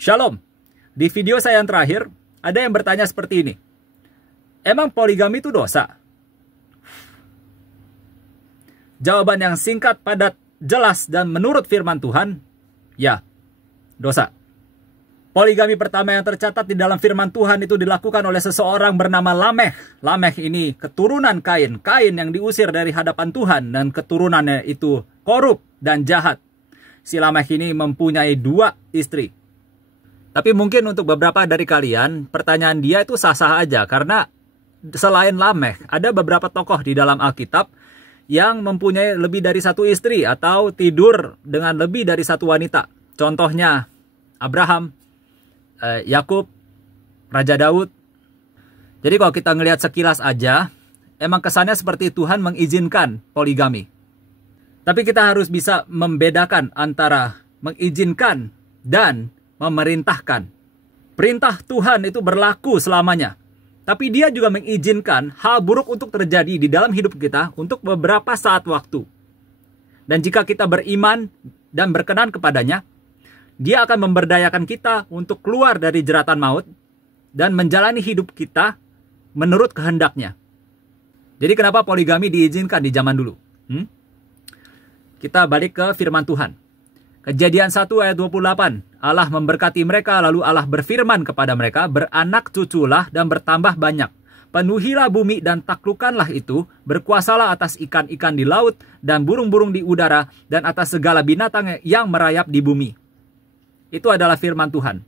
Shalom. Di video saya yang terakhir, ada yang bertanya seperti ini. Emang poligami itu dosa? Jawaban yang singkat, padat, jelas, dan menurut firman Tuhan, ya, dosa. Poligami pertama yang tercatat di dalam firman Tuhan itu dilakukan oleh seseorang bernama Lamekh. Lamekh ini keturunan Kain. Kain yang diusir dari hadapan Tuhan dan keturunannya itu korup dan jahat. Si Lamekh ini mempunyai 2 istri. Tapi mungkin untuk beberapa dari kalian, pertanyaan dia itu sah-sah aja. Karena selain Lamekh, ada beberapa tokoh di dalam Alkitab yang mempunyai lebih dari 1 istri atau tidur dengan lebih dari 1 wanita. Contohnya Abraham, Yakub, Raja Daud. Jadi kalau kita ngelihat sekilas aja, emang kesannya seperti Tuhan mengizinkan poligami. Tapi kita harus bisa membedakan antara mengizinkan dan memerintahkan. Perintah Tuhan itu berlaku selamanya. Tapi dia juga mengizinkan hal buruk untuk terjadi di dalam hidup kita untuk beberapa saat waktu. Dan jika kita beriman dan berkenan kepadanya, dia akan memberdayakan kita untuk keluar dari jeratan maut dan menjalani hidup kita menurut kehendaknya. Jadi kenapa poligami diizinkan di zaman dulu? Kita balik ke firman Tuhan. Kejadian 1 ayat 28. Allah memberkati mereka, lalu Allah berfirman kepada mereka, beranak cuculah dan bertambah banyak. Penuhilah bumi dan taklukkanlah itu, berkuasalah atas ikan-ikan di laut dan burung-burung di udara dan atas segala binatang yang merayap di bumi. Itu adalah firman Tuhan.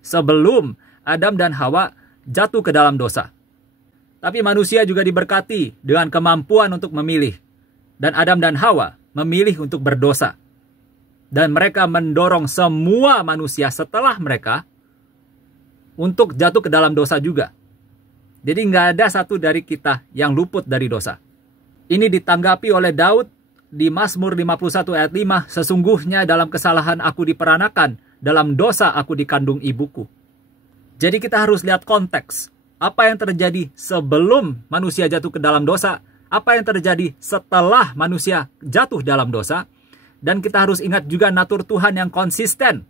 Sebelum Adam dan Hawa jatuh ke dalam dosa. Tapi manusia juga diberkati dengan kemampuan untuk memilih. Dan Adam dan Hawa memilih untuk berdosa. Dan mereka mendorong semua manusia setelah mereka untuk jatuh ke dalam dosa juga. Jadi nggak ada satu dari kita yang luput dari dosa. Ini ditanggapi oleh Daud di Mazmur 51 ayat 5. Sesungguhnya dalam kesalahan aku diperanakan, dalam dosa aku dikandung ibuku. Jadi kita harus lihat konteks. Apa yang terjadi sebelum manusia jatuh ke dalam dosa. Apa yang terjadi setelah manusia jatuh dalam dosa. Dan kita harus ingat juga natur Tuhan yang konsisten.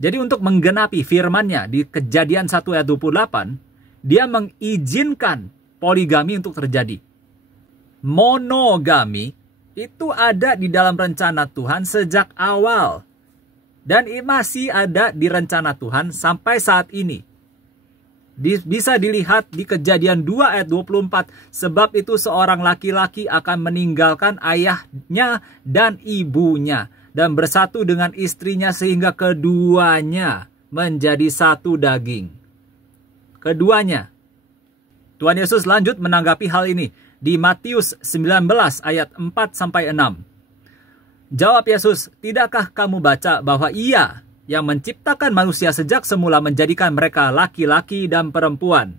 Jadi untuk menggenapi firman-Nya di Kejadian 1 ayat 28, dia mengizinkan poligami untuk terjadi. Monogami itu ada di dalam rencana Tuhan sejak awal. Dan masih ada di rencana Tuhan sampai saat ini. Bisa dilihat di Kejadian 2 ayat 24. Sebab itu seorang laki-laki akan meninggalkan ayahnya dan ibunya. Dan bersatu dengan istrinya sehingga keduanya menjadi satu daging. Keduanya. Tuhan Yesus lanjut menanggapi hal ini. Di Matius 19 ayat 4-6. Jawab Yesus, tidakkah kamu baca bahwa Ia yang menciptakan manusia sejak semula menjadikan mereka laki-laki dan perempuan.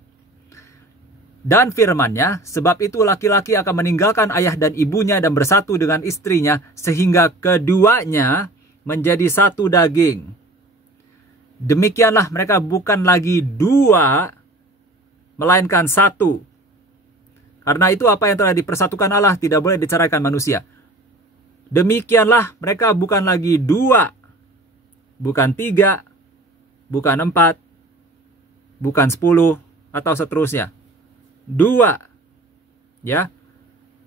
Dan firman-Nya, sebab itu laki-laki akan meninggalkan ayah dan ibunya dan bersatu dengan istrinya, sehingga keduanya menjadi satu daging. Demikianlah mereka bukan lagi 2, melainkan 1. Karena itu apa yang telah dipersatukan Allah tidak boleh diceraikan manusia. Demikianlah mereka bukan lagi 2, bukan 3, bukan 4, bukan 10, atau seterusnya. 2. Ya.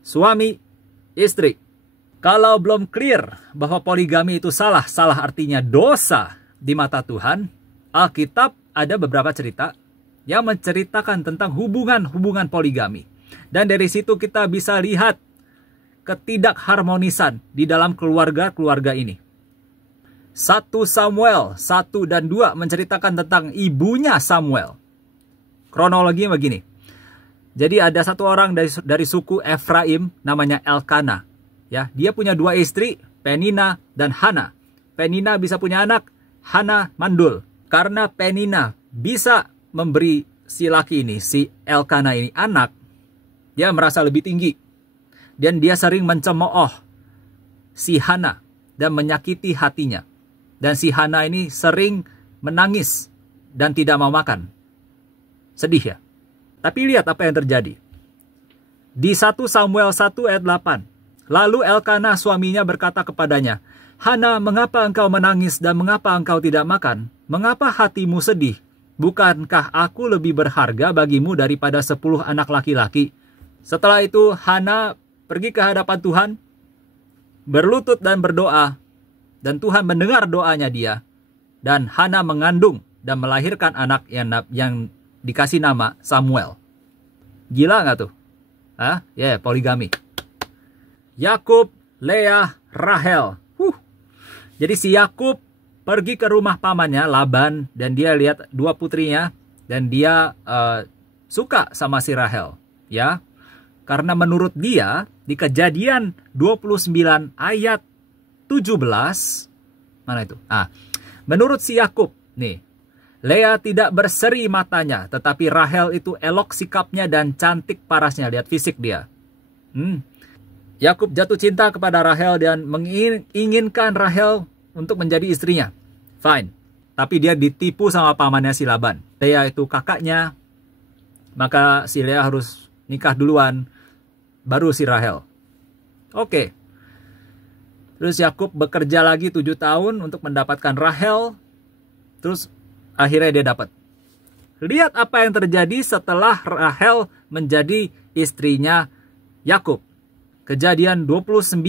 Suami, istri. Kalau belum clear bahwa poligami itu salah artinya dosa di mata Tuhan, Alkitab ada beberapa cerita yang menceritakan tentang hubungan poligami. Dan dari situ kita bisa lihat ketidakharmonisan di dalam keluarga-keluarga ini. 1 Samuel 1 dan 2 menceritakan tentang ibunya Samuel. Kronologinya begini. Jadi ada satu orang dari suku Efraim namanya Elkana. Ya, dia punya 2 istri, Penina dan Hana. Penina bisa punya anak, Hana mandul. Karena Penina bisa memberi si laki ini, si Elkana ini anak, dia merasa lebih tinggi. Dan dia sering mencemooh si Hana dan menyakiti hatinya. Dan si Hana ini sering menangis dan tidak mau makan. Sedih ya? Tapi lihat apa yang terjadi. Di 1 Samuel 1 ayat 8. Lalu Elkana suaminya berkata kepadanya, Hana, mengapa engkau menangis dan mengapa engkau tidak makan? Mengapa hatimu sedih? Bukankah aku lebih berharga bagimu daripada 10 anak laki-laki? Setelah itu Hana pergi ke hadapan Tuhan, berlutut dan berdoa, dan Tuhan mendengar doanya dia. Dan Hana mengandung dan melahirkan anak yang dikasih nama Samuel. Gila nggak tuh? Poligami. Yakub, Leah, Rahel. Jadi si Yakub pergi ke rumah pamannya Laban dan dia lihat 2 putrinya dan dia suka sama si Rahel, ya. Karena menurut dia di Kejadian 29 ayat 17, mana itu? Menurut si Yakub, nih, Leah tidak berseri matanya, tetapi Rahel itu elok sikapnya dan cantik parasnya. Lihat fisik dia. Yakub jatuh cinta kepada Rahel dan menginginkan Rahel untuk menjadi istrinya. Fine. Tapi dia ditipu sama pamannya si Laban. Leah itu kakaknya, maka si Leah harus nikah duluan, baru si Rahel. Oke. Terus Yakub bekerja lagi 7 tahun untuk mendapatkan Rahel. Terus akhirnya dia dapat. Lihat apa yang terjadi setelah Rahel menjadi istrinya Yakub. Kejadian 29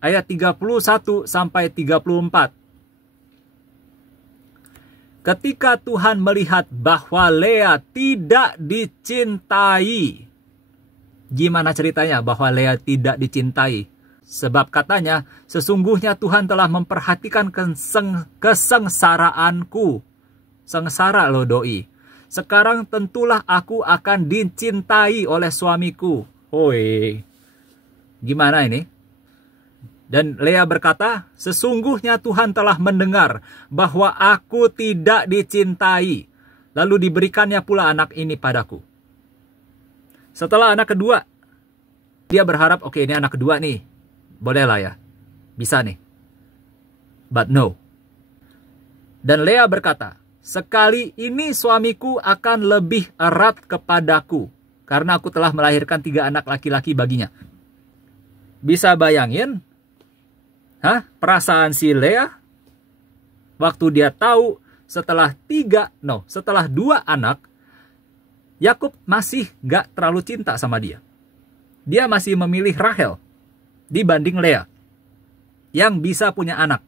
ayat 31 sampai 34. Ketika Tuhan melihat bahwa Leah tidak dicintai. Gimana ceritanya bahwa Leah tidak dicintai? Sebab katanya, sesungguhnya Tuhan telah memperhatikan kesengsaraanku. Sengsara loh doi. Sekarang tentulah aku akan dicintai oleh suamiku. Hoi. Gimana ini? Dan Leah berkata, sesungguhnya Tuhan telah mendengar bahwa aku tidak dicintai. Lalu diberikannya pula anak ini padaku. Setelah anak kedua, dia berharap, oke, ini anak kedua nih. Boleh lah ya. Bisa nih. But no. Dan Leah berkata, sekali ini suamiku akan lebih erat kepadaku. Karena aku telah melahirkan 3 anak laki-laki baginya. Bisa bayangin? Perasaan si Leah? Waktu dia tahu setelah 2 anak, Yakub masih gak terlalu cinta sama dia. Dia masih memilih Rahel dibanding Leah yang bisa punya anak.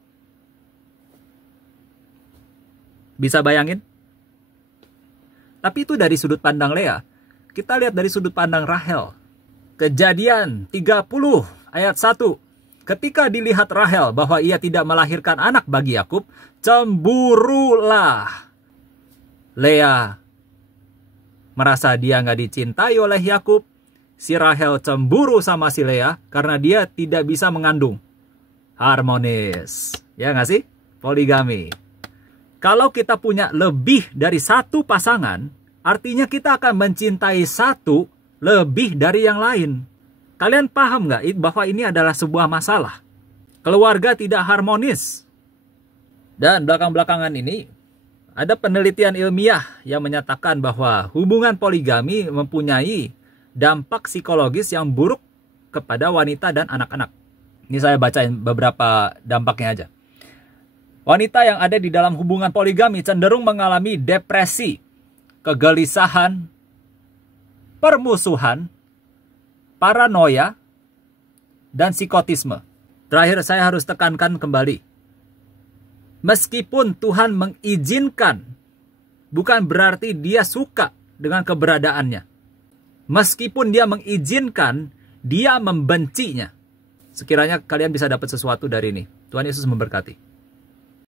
Bisa bayangin? Tapi itu dari sudut pandang Leah. Kita lihat dari sudut pandang Rahel. Kejadian 30 ayat 1. Ketika dilihat Rahel bahwa ia tidak melahirkan anak bagi Yakub, cemburulah Leah. Merasa dia nggak dicintai oleh Yakub, si Rahel cemburu sama si Leah karena dia tidak bisa mengandung. Harmonis. Ya nggak sih? Poligami. Kalau kita punya lebih dari 1 pasangan, artinya kita akan mencintai 1 lebih dari yang lain. Kalian paham nggak bahwa ini adalah sebuah masalah? Keluarga tidak harmonis. Dan belakang-belakangan ini, ada penelitian ilmiah yang menyatakan bahwa hubungan poligami mempunyai dampak psikologis yang buruk kepada wanita dan anak-anak. Ini saya bacain beberapa dampaknya aja. Wanita yang ada di dalam hubungan poligami cenderung mengalami depresi, kegelisahan, permusuhan, paranoia, dan psikotisme. Terakhir saya harus tekankan kembali. Meskipun Tuhan mengizinkan, bukan berarti dia suka dengan keberadaannya. Meskipun dia mengizinkan, dia membencinya. Sekiranya kalian bisa dapat sesuatu dari ini. Tuhan Yesus memberkati.